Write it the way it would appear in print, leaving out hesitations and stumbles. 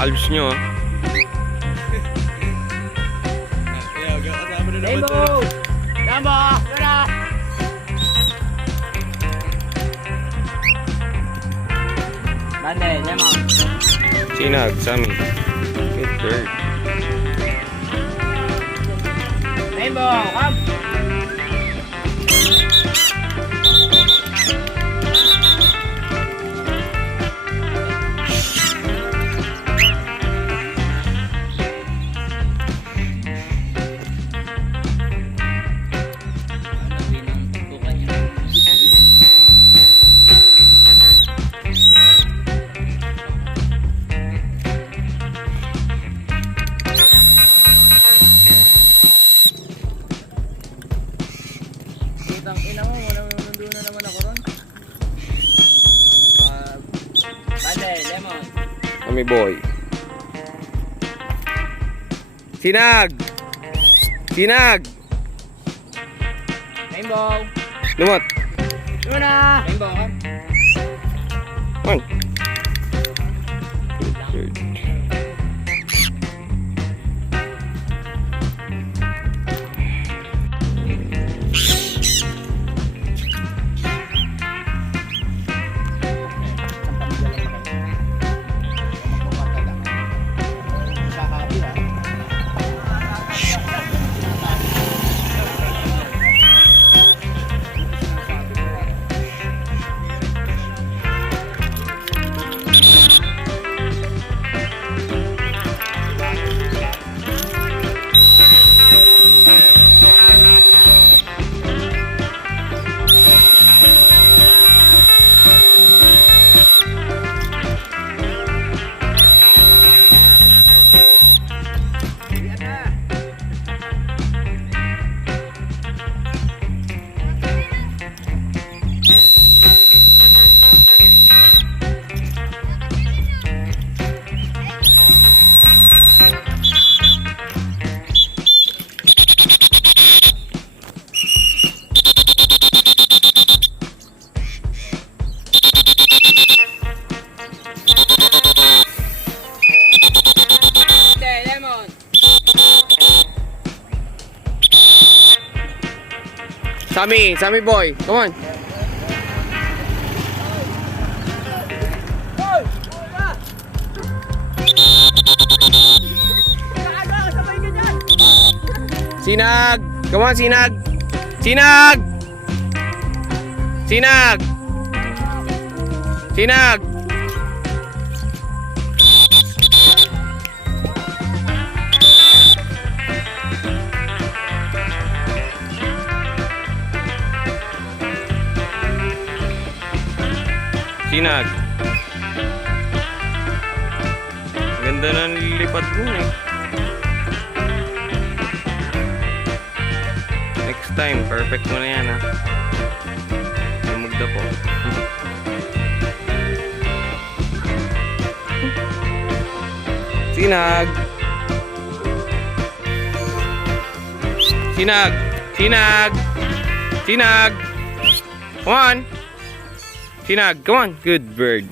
alps nyo. Rainbow! Rambo! Tara! Bande, lemon. Sinag, Sammy. Good bird. Rainbow, come! Ina mo, mundo na naman ako ron. Bande, lemon. Sammy boy. Sinag! Sinag! Rainbow! Lumot! Luna! Rainbow, come. Come on. Good bird. Sammy boy, come on. Sinag, come on, Sinag. Sinag! Sinag! Sinag! Sinag. Ganda na nilipad mo eh. Next time, perfect mo na yan ha. Lumugda po. Sinag. Sinag. Sinag. Sinag. Come on. Sinag, come on. Good bird.